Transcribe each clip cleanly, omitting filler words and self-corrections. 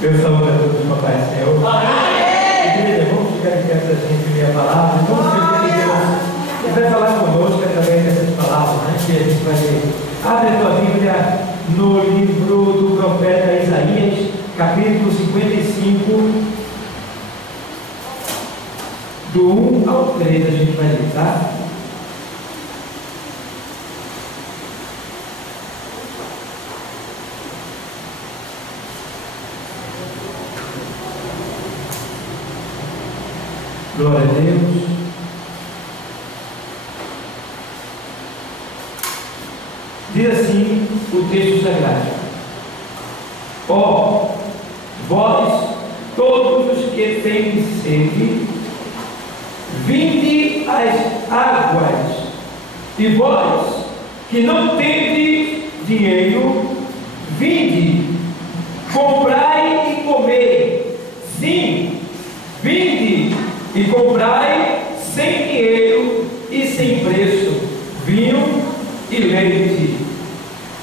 Meu saúde a todos, Papai Senhor. Igreja, vamos ficar aqui para a gente ler a palavra. Vamos ver que Deus vai falar conosco através dessas palavras, né? Que a gente vai ler. Abre a tua Bíblia no livro do profeta Isaías, capítulo 55, do 1 ao 3, a gente vai ler, tá? Glória a Deus. Diz assim o texto sagrado: ó, vós, todos os que tendes sede, vinde às águas, e vós, que não tendes dinheiro, vinde, comprai e comei. Sim, vinde e comprai sem dinheiro e sem preço vinho e leite.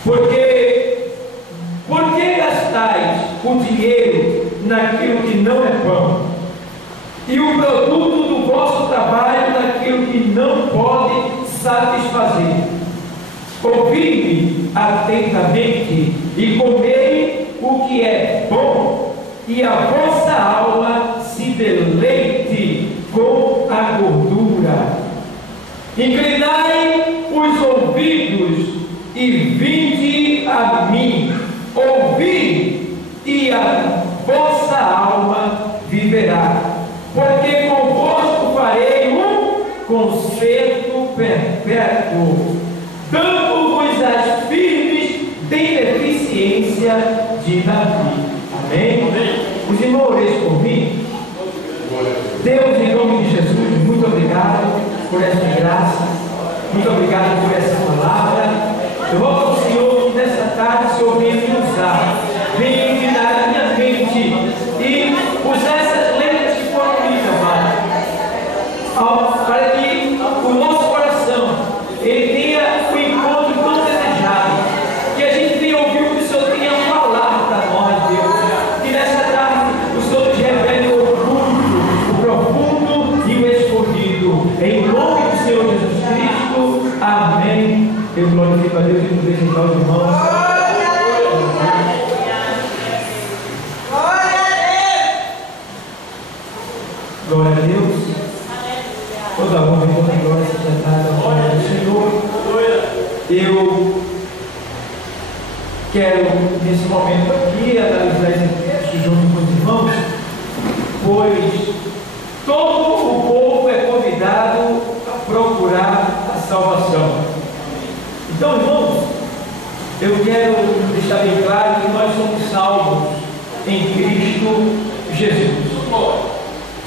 Por que gastais o dinheiro naquilo que não é pão, e o produto do vosso trabalho naquilo que não pode satisfazer? Ouvi-me atentamente e comei o que é bom, e a vossa alma se deleite com a gordura. Inclinai os ouvidos e vinde a mim. Ouvi, e a vossa alma viverá. Porque convosco farei um concerto perpétuo, dando-vos as firmes beneficência de Davi. Amém? Os irmãos, oreis por mim. Deus, em nome de Jesus, muito obrigado por essa graça, muito obrigado por essa palavra. Eu rogo ao Senhor que nessa tarde o Senhor venha me usar, venha iluminar a minha mente e usar essas letras que foram lidas, Pai, para que o nosso coração ele tenha o encontro tão desejado, que a gente venha ouvir o que o Senhor tenha a falar para nós, Deus. Que nessa tarde o Senhor nos revele o oculto, o profundo e o escondido. Em nome do Senhor Jesus Cristo. Amém. Eu glorifico a Deus e nos deixo aos irmãos. Glória a Deus. Toda honra e toda glória seja dada ao nome do Senhor. Eu quero, nesse momento aqui, analisar esse texto junto com os irmãos, pois todo o povo é convidado a procurar a salvação. Então, irmãos, eu quero deixar bem claro que nós somos salvos em Cristo Jesus.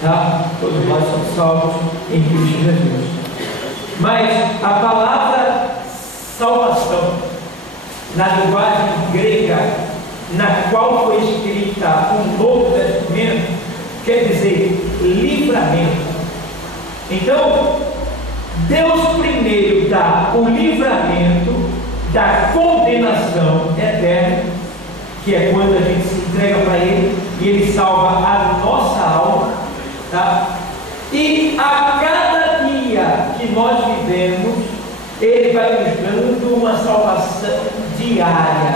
Tá? Todos nós somos salvos em Cristo Jesus. Mas a palavra salvação, na linguagem grega, na qual foi escrita o Novo Testamento, quer dizer livramento. Então, Deus primeiro dá o livramento da condenação eterna, que é quando a gente se entrega para Ele e Ele salva a nossa alma, tá? E a cada dia que nós vivemos, Ele vai nos dando uma salvação diária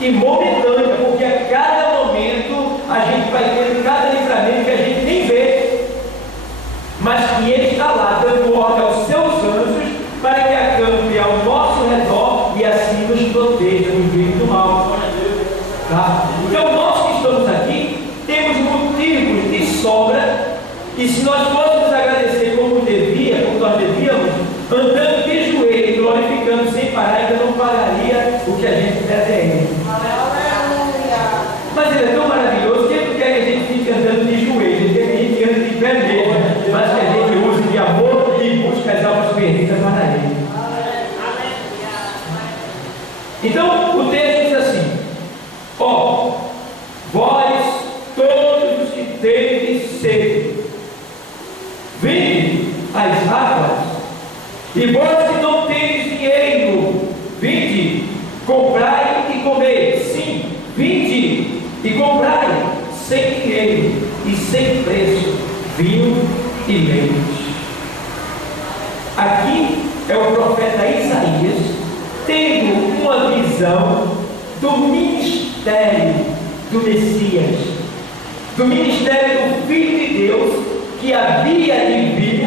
e momentânea, porque a cada momento a gente vai ter cada livramento que a gente nem vê, mas que Ele está lá dando ordem aos seus anjos para que acampe ao nosso redor e assim nos proteja do livro do mal. Tá? Então nós que estamos aqui temos motivos de sobra, e se nós fôssemos agradecer como nós devíamos, andando de joelho, glorificando sem parar, ainda não pagaria o que a gente deve a Ele. Mas Ele é tão maravilhoso que Ele não quer que a gente fique andando de joelho, Ele quer que a gente ande de pé mesmo, mas que a gente use de amor e busque as almas perdidas para Ele. Então o texto diz assim: ó, vós todos os que tendes sede, vinde às águas, e vós que não tendes dinheiro, vinde, comprai e comei. Sim, vinde e comprai sem preço, vinho e leite. Aqui é o profeta Isaías tendo uma visão do ministério do Messias, do ministério do Filho de Deus, que havia de vir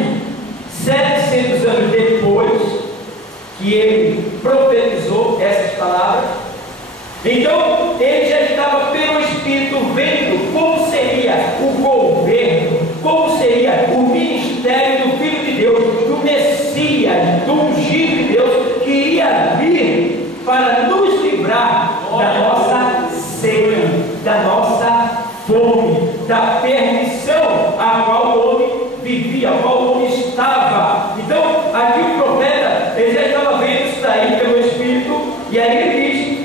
700 anos depois que ele profetizou essas palavras. Então ele já estava pelo Espírito vendo como seria o governo, como seria o ministério do Filho de Deus, do Messias, do ungido de Deus, que iria vir para nos livrar da nossa sede, da nossa fome, da perdição a qual o homem vivia, a qual o homem estava. Então aqui o profeta, ele já estava vendo isso daí pelo Espírito, e aí ele diz,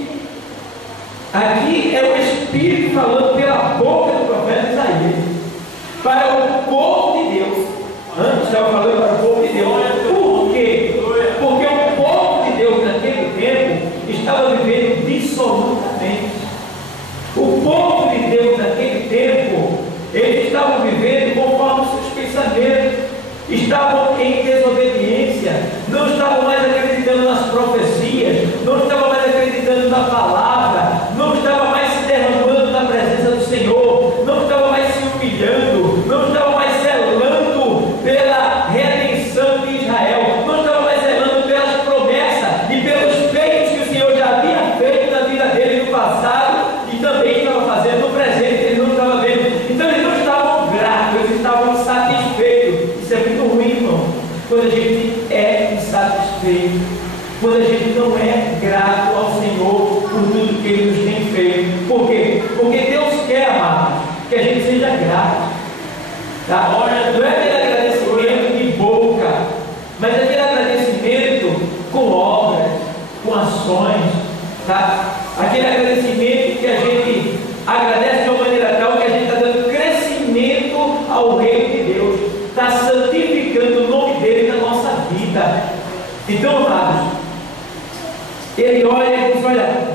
aqui é o Espírito falando pela boca do profeta Isaías para o povo de Deus. Antes estava falando para o povo de Deus. Por quê? Porque o povo de Deus naquele tempo estava vivendo dissolutamente. O povo de Deus naquele tempo, eles estavam vivendo conforme os seus pensamentos, estavam em desobediência, não estavam mais acreditando nas profecias, não estavam mais acreditando na palavra, não estavam mais se derramando na presença do Senhor, não estavam mais se humilhando, não estavam mais zelando pela redenção de Israel, não estavam mais zelando pelas promessas e pelos feitos que o Senhor já havia feito na vida dele no passado e também estava fazendo no presente, ele não estava vendo. Então eles não estavam gratos, eles estavam insatisfeitos. Isso é muito ruim, irmão, quando a gente é insatisfeito, quando a gente não é grato ao Senhor por tudo que Ele nos tem feito. Por quê? Porque Deus quer, amados, que a gente seja grato. Tá? Não é aquele agradecimento de boca, mas aquele agradecimento com obras, com ações. Tá? Aquele agradecimento que a gente agradece de uma maneira tal que a gente está dando crescimento ao reino de Deus, está santificando o nome dele na nossa vida. Então, amados, ele olha e diz, olha,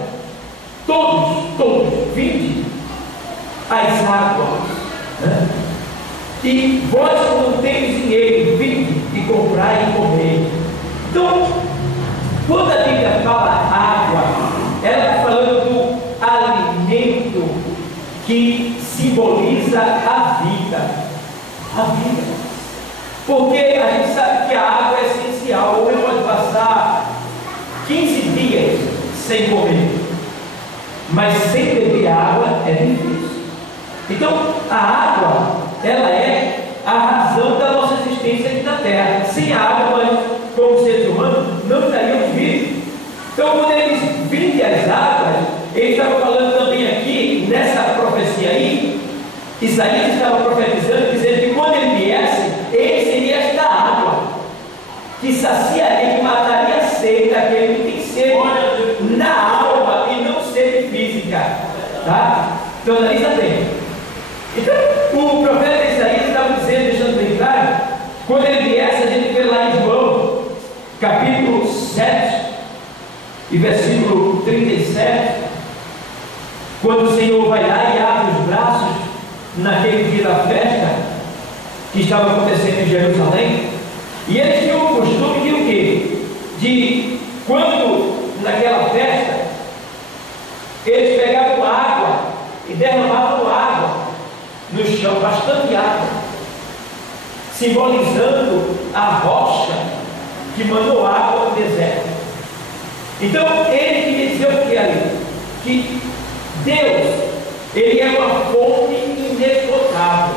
todos, vinde as águas, né? E vós não tendes dinheiro, vinde e comprai e comei. Então, quando a Bíblia fala água, ela está falando do alimento que simboliza a vida. A vida. Porque a gente sabe que a água é essencial. O homem pode passar 15 dias sem comer, mas sem beber água é difícil. Então a água, ela é a razão da nossa existência aqui na terra. Sem a água nós, como seres humanos, não estaríamos vivos. Então quando eles vindem as águas, ele estava falando também aqui nessa profecia aí, Isaías estava profetizando, dizendo que quando ele viesse, ele seria esta água que saciaria, que mataria a sede daquele que tem sede na alma e não sede física. Tá? Então analisa bem. Então o profeta Isaías estava dizendo, deixando bem claro, quando ele viesse, a gente vê lá em João capítulo 7 e versículo 37, quando o Senhor vai lá e abre os braços naquele dia da festa que estava acontecendo em Jerusalém, e eles tinham o costume de o quê? De quando naquela festa eles pegavam água e derramavam água no chão, bastante água, simbolizando a rocha que mandou água ao deserto. Então ele queria dizer o que ali? Que Deus, ele é uma fonte inesgotável.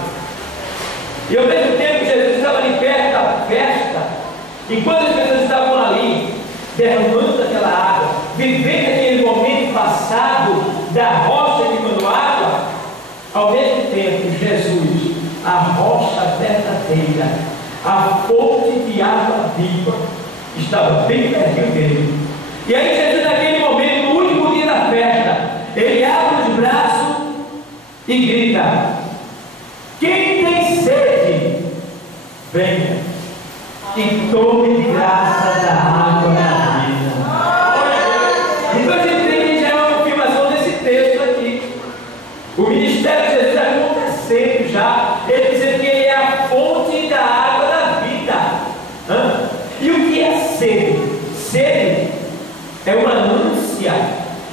E ao mesmo tempo Jesus estava ali perto da festa, enquanto as pessoas estavam ali derramando aquela água, vivendo aquele momento passado da rocha que mandou água, ao mesmo tempo Jesus, a rocha verdadeira, a fonte de água viva, estava bem pertinho dele. E aí Jesus, naquele momento, no último dia da festa, ele abre os braços e grita: quem tem sede, venha e tome de graça da água da vida. Então a gente tem que já uma confirmação desse texto aqui. O ministério de Jesus está acontecendo já.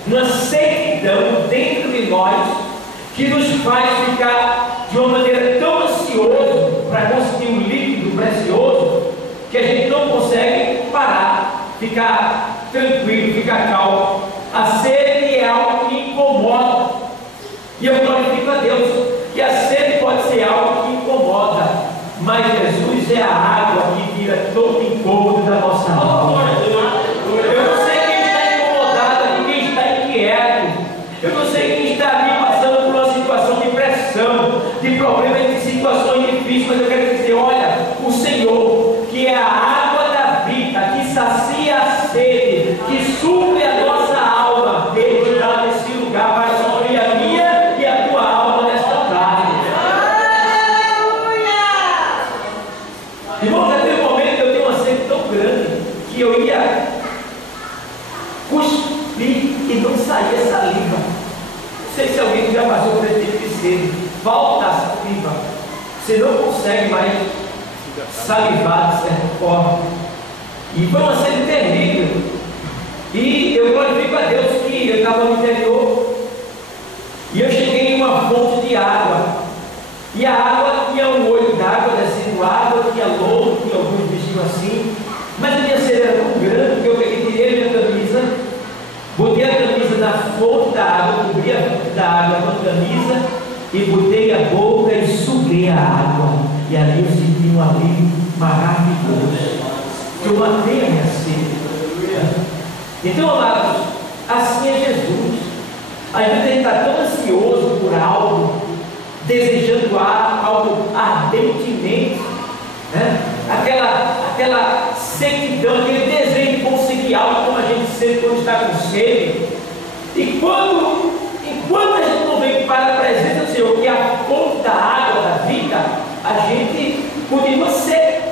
uma sequidão dentro de nós que nos faz ficar de uma maneira tão ansioso para conseguir um líquido precioso que a gente não consegue parar, ficar tranquilo, ficar calmo. A sede é algo que incomoda, e eu glorifico a Deus que a sede pode ser algo que incomoda, mas Jesus é a água que tira todo o incômodo da nossa alma. Eu não sei quem está incomodado, quem está inquieto, eu não sei quem está ali passando por uma situação de pressão, de problemas, de situações difíceis, mas eu quero dizer, olha, o Senhor, que é a água da vida, que sacia a sede, que supre a nossa alma, Ele está nesse lugar para suprir a minha e a tua alma nesta tarde. Irmão, naquele momento eu tenho uma sede tão grande que eu ia cuspir e não saía saliva. Não sei se alguém já passou por esse tipo de sede. Falta a saliva. Você não consegue mais salivar de certa forma. E foi uma sede terrível. E eu glorifico a Deus que eu estava no interior e eu cheguei em uma fonte de água. E a água tinha um olho d'água descendo água, tinha lodo, tinha alguns bichinhos assim. Mas a minha sede era tão grande que eu peguei, tirei a minha camisa, botei a camisa na fonte da água, cobri a fonte da água com a camisa e botei a boca e suguei a água. E ali eu senti um alívio maravilhoso. Eu matei a minha sede. Então, amados, assim é Jesus. Às vezes ele está tão ansioso por algo, desejando algo ardentemente, né? Aquela sequidão, aquele desejo de conseguir algo, como a gente sente quando está com sede. E enquanto a gente não vem para a presença do Senhor, que é a fonte da água da vida, a gente continua seco,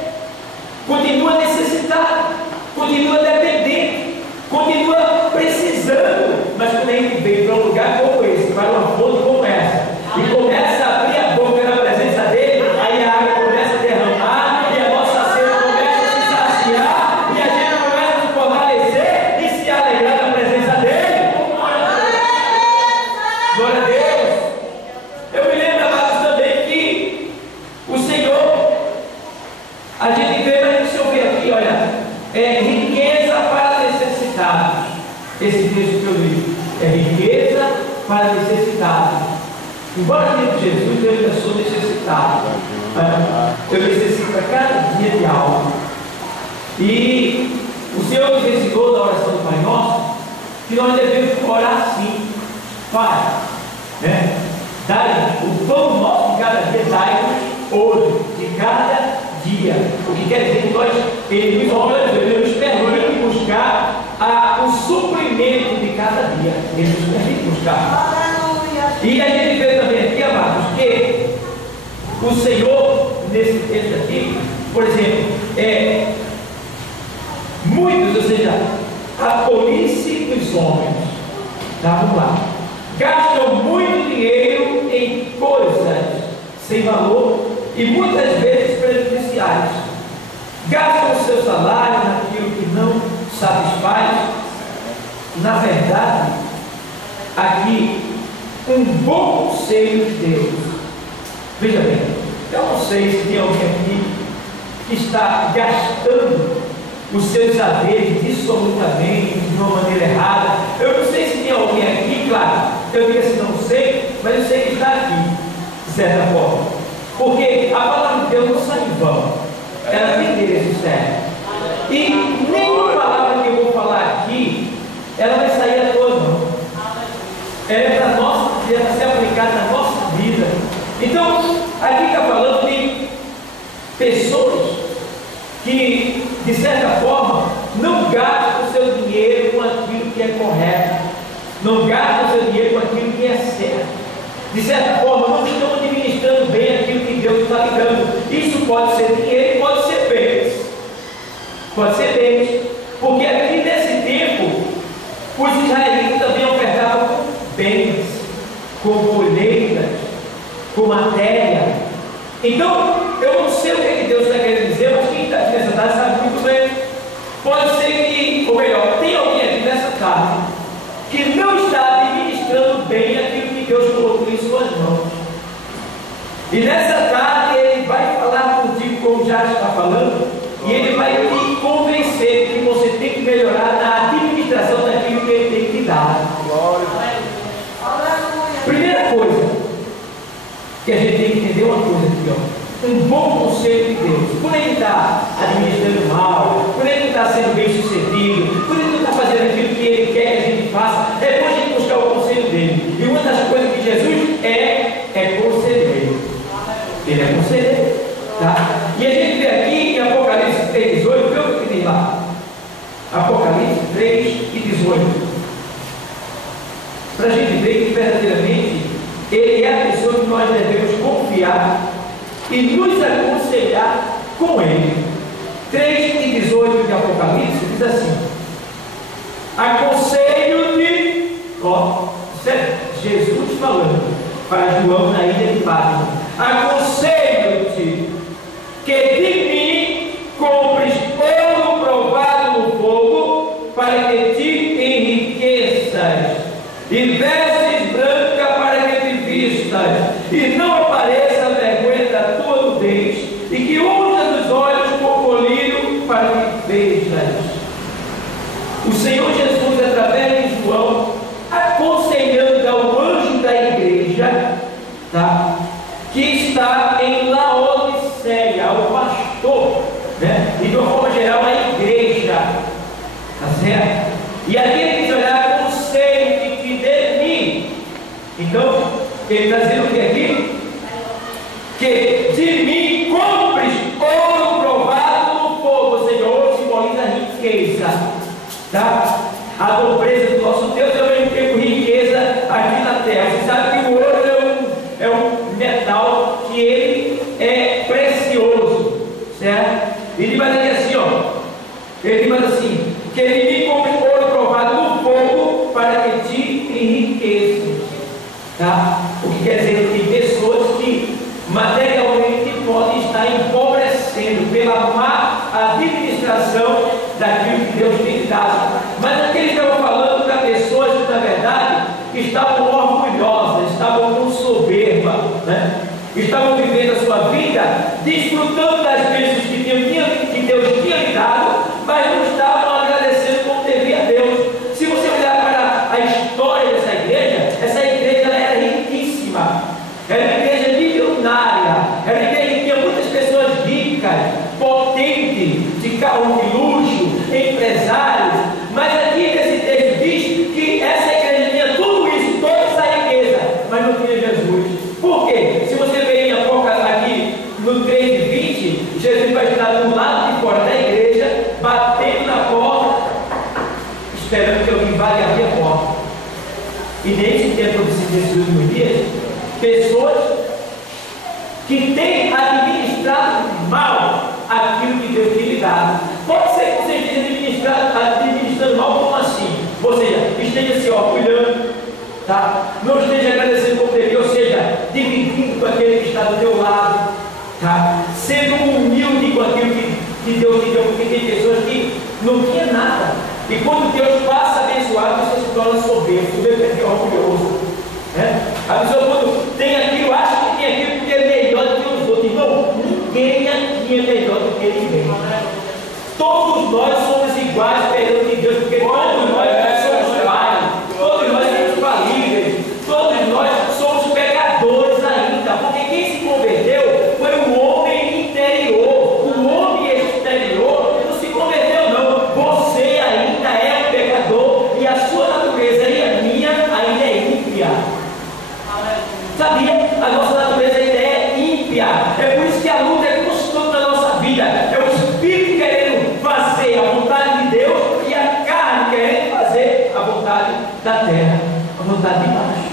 continua necessitado, continua dependente, continua precisando. Mas quando a gente vem para um lugar como esse, para uma fonte como essa, e começa a abrir a boca na presença dele, aí a água começa a derramar, e a nossa sede começa a se saciar, e a gente começa a se fortalecer e se alegrar na presença dele. Glória a Deus. Eu me lembro, amados, também que o Senhor, a gente vê, mas deixa eu ver aqui, olha, riqueza para necessitados. Esse texto que eu li é riqueza para necessitados. Embora diante de Jesus eu ainda sou necessitado, eu necessito a cada dia de algo. E o Senhor nos ensinou na oração do Pai Nosso que nós devemos orar assim: Pai, né? Dai o pão nosso de cada dia, dai-nos hoje, de cada dia. O que quer dizer que Ele nos permite buscar o suprimento de cada dia. Ele nos permite buscar. E a gente vê também aqui, amados, que o Senhor, nesse texto aqui, por exemplo, muitos, ou seja, a polícia dos homens, tá, vamos lá, gastam muito dinheiro em coisas sem valor e muitas vezes prejudiciais. Gastam o seu salário naquilo que não satisfaz. Na verdade, aqui, um bom conselho de Deus. Veja bem, eu não sei se tem alguém aqui que está gastando os seus haveres dissolutamente, de uma maneira errada. Eu não sei se tem alguém aqui, claro, eu digo assim, não sei, mas eu sei que está aqui, de certa forma. Porque a palavra de Deus não sai em vão, ela tem endereço certo. E nenhuma palavra que eu vou falar aqui, ela vai sair à toa, não. Ela é para nós, ela vai ser aplicada na nossa vida. Então, aqui está falando de pessoas que, de certa forma, não gastam o seu dinheiro com aquilo que é correto, não gastam o seu dinheiro com aquilo que é certo, de certa forma, não estão administrando bem aquilo que Deus está lhe dando. Isso pode ser dinheiro, pode ser bens, porque aqui nesse tempo, os israelitas também ofertavam com bens, com colheitas, com matéria. Então, eu não sei o que Deus está querendo dizer, mas quem está aqui nessa tarde sabe muito bem. Pode ser que, ou melhor, tem alguém aqui nessa tarde E nessa tarde ele vai falar contigo como já está falando, e ele vai te convencer que você tem que melhorar na administração daquilo que ele tem que dar. Primeira coisa que a gente tem que entender uma coisa aqui, ó. Um bom conselho de Deus. Quando ele está administrando mal, quando ele não está sendo bem sucedido, quando ele não está fazendo aquilo que ele quer que a gente faça, é bom a gente buscar o conselho dele. E uma das coisas que Jesus é conselheiro. Ele é conselheiro, tá? E a gente vê aqui em Apocalipse 3:18, vê o que tem lá. Apocalipse 3:18. Para a gente ver que verdadeiramente ele é a pessoa que nós devemos confiar e nos aconselhar com ele. 3:18 de Apocalipse diz assim: aconselho-te, ó, Jesus falando para João na ilha de Patmos, aconselho-te que de mim compres ouro provado no fogo, para que te enriqueças, e vestes branca para que te vistas, e não apareça a vergonha da tua nudez, e que unja os olhos com colírio para que vejas. O Senhor Jesus, através de João, aconselhando ao anjo da igreja, tá? Que está em Laodiceia, o pastor, né? E de uma forma geral a igreja, tá certo? E aqui ele diz: olha, aconselho-te de mim. Então, ele está dizendo o que aqui? Que de mim compres ouro provado no fogo, ou seja, ouro simboliza riqueza, tá? A nobreza do nosso Deus é ao mesmo tempo riqueza aqui na terra. Você sabe que o ouro é um metal que ele é precioso, certo? Ele vai dizer assim, ó, ele diz assim, que ele me compre ouro provado no fogo para que te enriqueça, tá? O que quer dizer que tem pessoas que materialmente podem estar empobrecendo pela má administração daquilo que Deus tem dado. Mas aqui eles estavam falando para pessoas que, na verdade, estavam orgulhosas, estavam com soberba, né? Estavam vivendo a sua vida, desfrutando das bênçãos que Deus tinha lhe dado, mas não estavam agradecendo como devia a Deus. Se você olhar para a história dessa igreja, essa igreja ela era riquíssima, era uma igreja milionária, era uma igreja que tinha muitas pessoas ricas, potentes, de carro de luxo, empresários. Mas aqui nesse texto diz que essa igreja tinha tudo isso, toda essa riqueza, mas não tinha Jesus. Por quê? Se você ver em Apocalipse aqui no 3:20, Jesus vai estar do lado de fora da igreja, batendo na porta, esperando que alguém vá e abrir a porta. E nesse tempo desses últimos dias, pessoas que têm administrado mal aquilo que Deus tem lhe dado. Pode ser que você esteja administrando mal, como assim? Ou seja, esteja se orgulhando, tá? Não esteja agradecendo como deveria, ou seja, dividindo com aquele que está do teu lado, tá? Sendo humilde com aquilo que Deus te deu, porque tem pessoas que não tinham nada, e quando Deus passa a abençoar, a pessoa se torna soberbo, soberbo, orgulhoso, né? A pessoa, quando tem aquilo, acha que tem aquilo porque é melhor do que os outros. Não, ninguém aqui é melhor do que ninguém. Todos nós somos iguais perante Deus, porque todos nós somos falhos, todos nós somos falíveis, todos nós somos pecadores ainda, porque quem se converteu foi o homem interior, o homem exterior não se converteu não. Você ainda é um pecador e a sua natureza e a minha ainda é ímpia. Sabia? A nossa natureza ainda é ímpia. É por isso que a luta é constante na nossa vida. É o Espírito querendo fazer a vontade de Deus e a carne querendo fazer a vontade da terra, a vontade de baixo.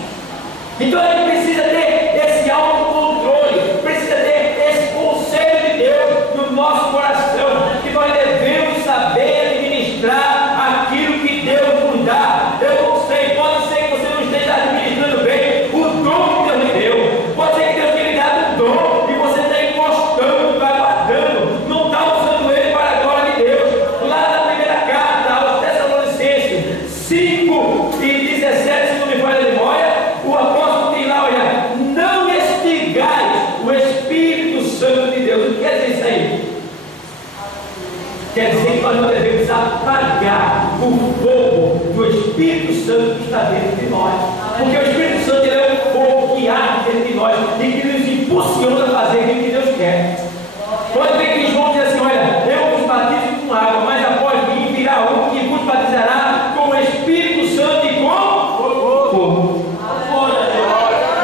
Então a gente precisa ter esse autocontrole, precisa ter esse conselho de Deus no nosso coração, que nós devemos saber administrar aquilo que Deus nos dá. Eu não sei, pode ser que você não esteja administrando bem o dom que Deus lhe deu, pode ser que Deus tenha lhe dado um dom e você está encostando, está guardando, não está usando ele para a glória de Deus. Lá na primeira carta aos Tessalonicenses 5:17, se não me falha a memória, o apóstolo tem lá, olha, não apagar o fogo do Espírito Santo que está dentro de nós. Porque o Espírito Santo ele é um fogo que arde dentro de nós e que nos impulsiona a fazer aquilo que Deus quer. Pode ver que João diz assim: olha, eu vos batizo com água, mas após mim virá um que vos batizará com o Espírito Santo e com fogo.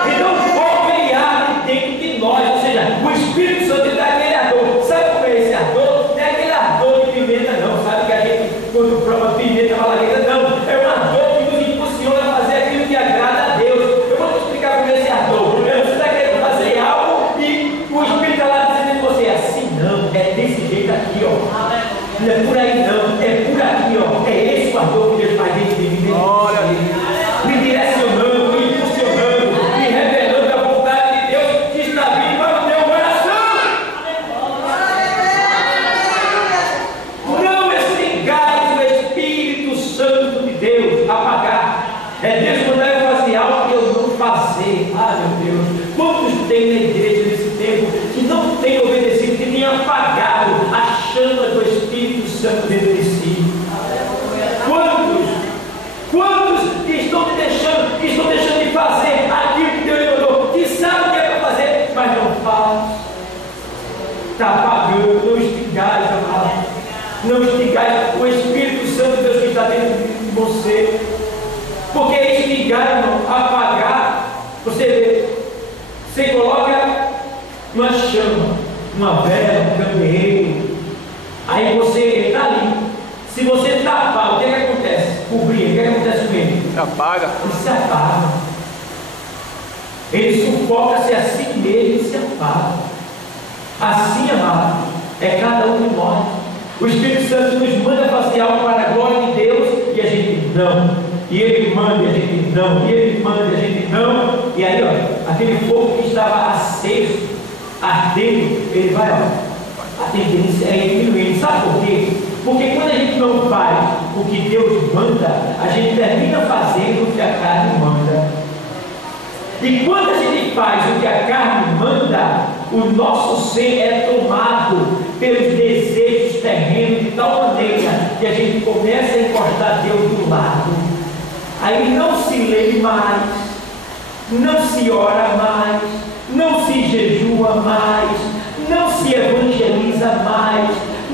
Então o fogo ele arde dentro de nós, ou seja, o Espírito Santo ele dá aquele ardor. Sabe como é esse ardor? Não é aquele ardor de pimenta não, sabe que a gente, quando prova pimenta malagueta, não, é um ardor que nos impulsiona a fazer aquilo que agrada a Deus. Eu vou te explicar como é esse ardor. Você está querendo fazer algo e o Espírito está lá dizendo para você, assim não, é desse jeito aqui, ó. Não é por aí não, é por aqui, ó. É esse o ardor que Deus faz dentro de mim, me direcionando, me impulsionando, me revelando a vontade de Deus que está vindo para o teu coração. Não extingais o Espírito Santo de Deus, apagar. É Deus mandar eu fazer algo que eu não fazer. Ah, meu Deus, quantos tem na igreja nesse tempo que não tem obedecido, que tem apagado a chama do Espírito Santo dentro de si? Quantos que estão deixando de fazer aquilo que Deus mandou, que sabe o que é para fazer, mas não faz? Está apagando. Não extingais, amado. Não extingais o Espírito Santo de Deus que está dentro de você. Porque extingar, apagar, você coloca uma chama, uma vela, um candeeiro, aí você está ali. Se você tapar, o que acontece? Cobrir, o que acontece com ele? Apaga. Ele se apaga. Ele sufoca-se a si mesmo e se apaga. Assim, amado, é cada um de nós. O Espírito Santo nos manda fazer algo para a glória de Deus e a gente não. E ele manda e a gente não. E ele manda e a gente não. E aí, ó, aquele fogo que estava aceso, ardendo, ele vai, ó, a tendência é diminuindo. Sabe por quê? Porque quando a gente não faz o que Deus manda, a gente termina fazendo o que a carne manda. E quando a gente faz o que a carne manda, o nosso ser é tomado pelos desejos terrenos de tal maneira que a gente começa a encostar Deus do lado. Aí não se lê mais, não se ora mais, não se jejua mais, não se evangeliza mais,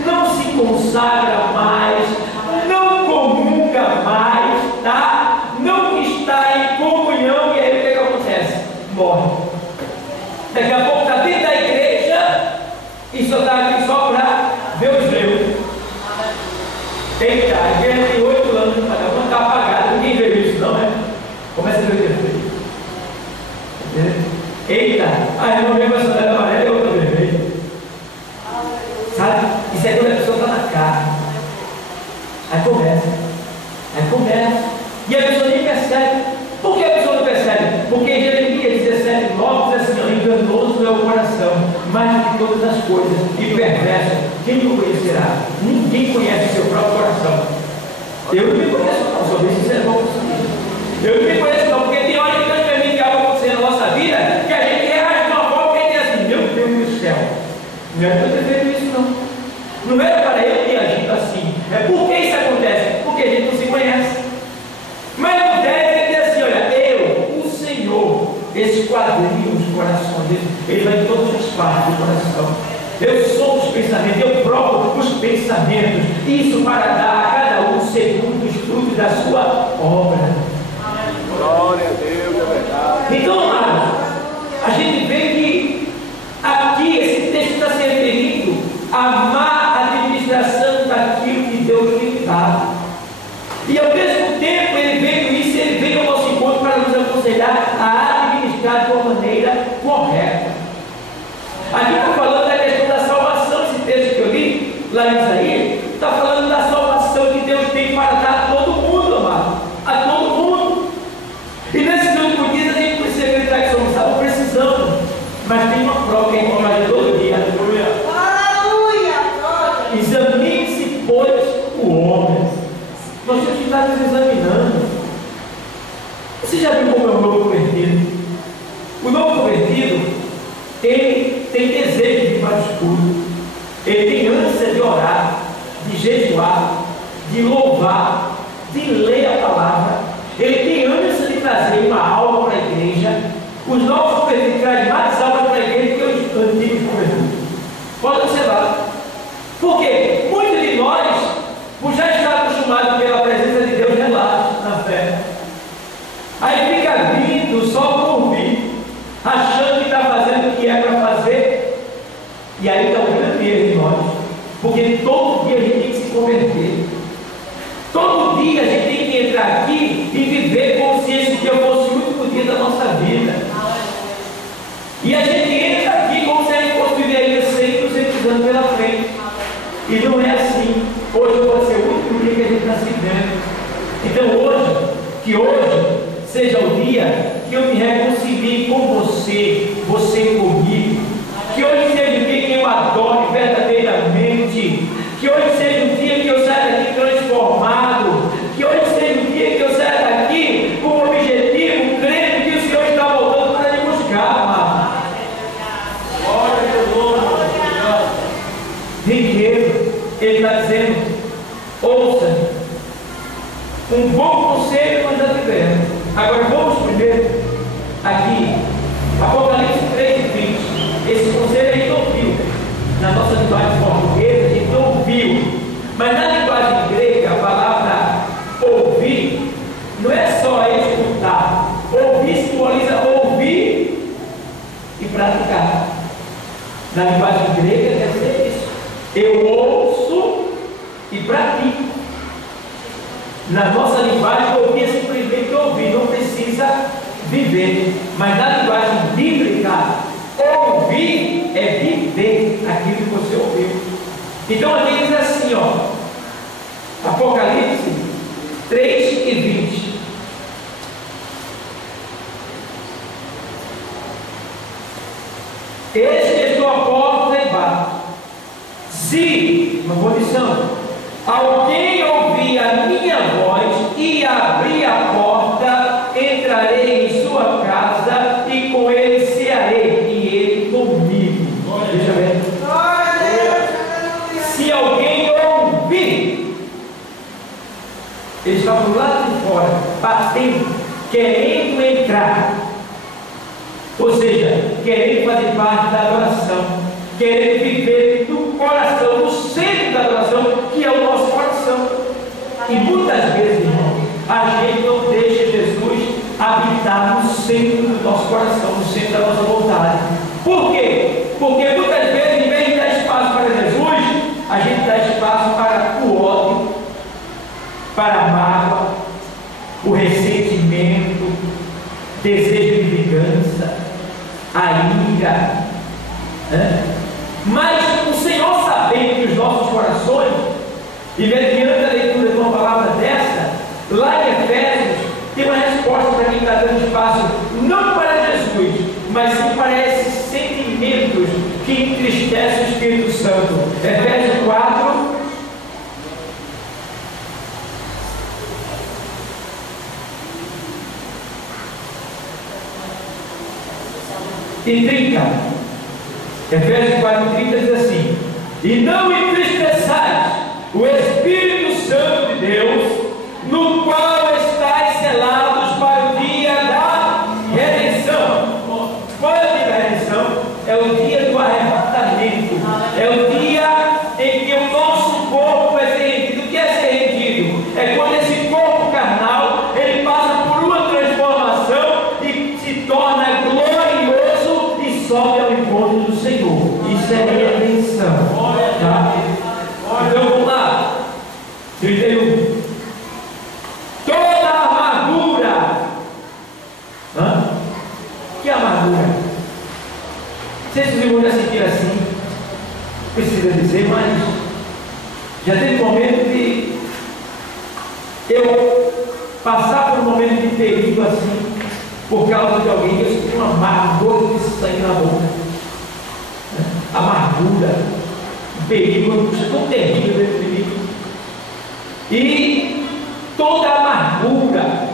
não se consagra mais, não comunga mais, tá? Não está em comunhão, e aí o que acontece? Morre. Daqui a pouco está dentro da igreja e só está aqui só para ver os meus. Eita, a igreja tem 8 anos, cada uma está apagada, ninguém vê isso, não é? Começa a ver o defeito. Eita, a irmã vem com a sandália amarela e outra vermelha. Sabe? Isso é quando a pessoa está na carne. Aí começa. E a pessoa nem percebe. Por que a pessoa não percebe? Porque Jeremias 17, 9 diz assim: enganoso é o coração, mais do que todas as coisas, e perverso. Quem o conhecerá? Ninguém conhece o seu próprio coração. Eu não me conheço, não, só vejo sincero com você. Eu não me conheço, não, porque tem hora que Deus permite algo acontecer na nossa vida que a gente reage de uma forma que a gente diz assim: meu Deus do céu, não é para eu ter feito isso, não. Não é para eu ter agido assim. É por que isso acontece? Porque a gente não se conhece. Mas não deve dizer assim: olha, o Senhor, esquadrinha os corações, ele vai em todas as partes do coração. Eu sou os pensamentos, eu provo os pensamentos. Isso para dar a cada um segundo os frutos da sua obra. Glória a Deus, é verdade. Então, amados, a gente vê que aqui esse texto está se referindo à má administração daquilo que Deus lhe dá. E ao mesmo tempo ele veio ao nosso encontro para nos aconselhar a administrar de uma maneira correta. Aqui está falando da questão da salvação. Esse texto que eu li lá em Isaías está falando da salvação que Deus tem para dar a todo mundo, amado. A todo mundo. E nesses últimos dias a gente precisa acreditar que somos salvos, precisamos. Mas tem uma prova que a gente faz todo dia. Aleluia! Examine-se, pois, o homem. Nós temos que estar nos examinando. Você já viu como é o novo convertido? O novo convertido, ele tem desejo de ir para o escuro. Ele tem ânsia de orar, de jejuar, de louvar, de ler a palavra. Ele tem ânsia de trazer uma alma para a igreja. Os novos convertidos trazem mais almas para a igreja que os antigos convertidos. Pode observar. Porque muitos de nós, por já estar acostumados pela presença de Deus, relaxa na fé. Aí fica vindo só por vir, achando que está fazendo o que é para fazer. E aí está o grande erro de nós. Porque todo dia a gente tem que se converter. Todo dia a gente tem que entrar aqui e viver como se esse dia fosse o último dia da nossa vida. E a gente entra aqui como se a gente fosse viver ainda 100, 200 anos pela frente. E não é assim. Hoje pode ser o último dia que a gente está se vivendo. Então que hoje seja o dia que eu me reconcilie com você, você comigo. Que hoje seja o dia que eu adore verdadeiramente. Que hoje seja o dia que eu saia daqui transformado. Que hoje seja o dia que eu saia daqui com o objetivo, crendo que o Senhor está voltando para me buscar. Glória a Deus. Riqueiro, ele está dizendo: ouça, um bom conselho nós já tivemos. Agora vamos primeiro aqui, Apocalipse 3:20. Esse conselho a gente ouviu. Na nossa linguagem portuguesa, a gente ouviu. Mas na linguagem grega, a palavra ouvir não é só escutar. Ouvir simboliza ouvir e praticar. Na linguagem grega deve ser isso. Eu ouço e pratico. Na nossa linguagem, ouvir é simplesmente ouvir, não precisa viver. Mas na linguagem bíblica, ouvir é viver aquilo que você ouviu. Então aqui diz assim, Apocalipse 3:20. Eis que estou à porta e bato. Se, uma condição, alguém ouvir a minha voz e abrir a porta, entrarei em sua casa e com ele cearei, e ele comigo. Deixa eu ver. Se alguém ouvir, ele está do lado de fora, batendo, querendo entrar. Ou seja, querendo fazer parte da adoração, querendo viver no coração, no centro da adoração, que é o nosso coração. E muitas vezes, irmão, a gente não deixa Jesus habitar no centro do nosso coração, no centro da nossa vontade. Por quê? Porque muitas vezes, em vez de dar espaço para Jesus, a gente dá espaço para o ódio, para a mágoa, o ressentimento, desejo de vingança, a ira. Mas o Senhor, sabendo que os nossos corações, e mediante a leitura de uma palavra dessa, lá em Efésios, tem uma resposta para quem está dando espaço, não para Jesus, mas sim para esses sentimentos que entristecem o Espírito Santo. Efésios 4. E 30. Efésios 4:30 diz assim: e não entristeçais o Espírito Santo de Deus, no qual estáis selados para o dia da redenção. Qual é o dia da redenção? É o dia do arrebatamento. É o dia em que o nosso corpo é ser rendido. O que é ser rendido? É quando esse corpo carnal ele passa por uma transformação e se torna glorioso e sobe ao encontro do Senhor. Isso é redenção. Tá? Então vamos lá. 31. Toda amargura. Que amargura? Não sei se os irmãos já sentiram assim, precisa dizer, mas já teve momento de eu passar por um momento de perigo assim, por causa de alguém que eu senti uma amargura de sangue na boca. Amargura, perigo, uma coisa tão terrível dentro de mim. E toda amargura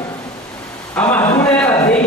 ela vem